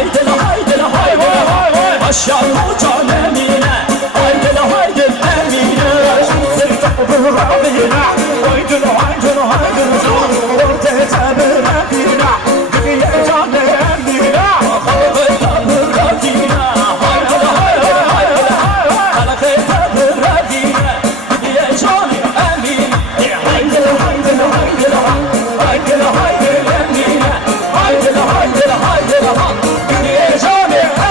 haydi la haydi la haydi la maşallah can Emine haydi la haydi Emine sırtı bırakmina haydi la haydi la haydi la ortaya bırakmina dünya can Emine haydi la bırakmina haydi la haydi la haydi la kalakta bırakmina dünya can Emine haydi la haydi la haydi la haydi la haydi Emine haydi la haydi la haydi la dünya can Emine.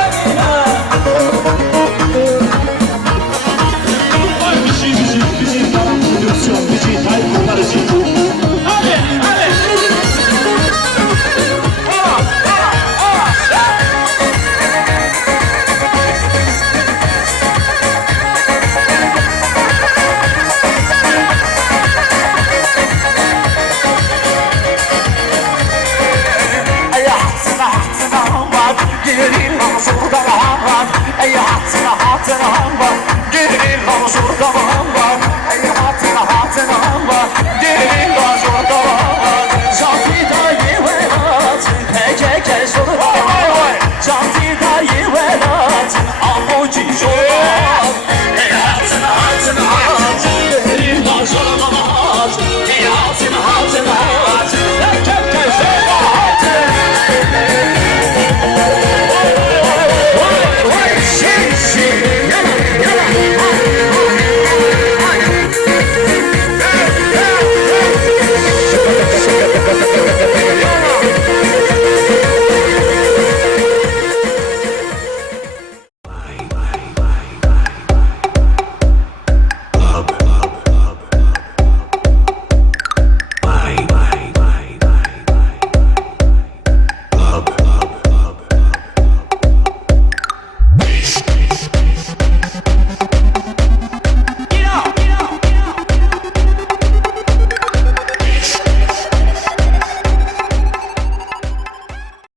Jump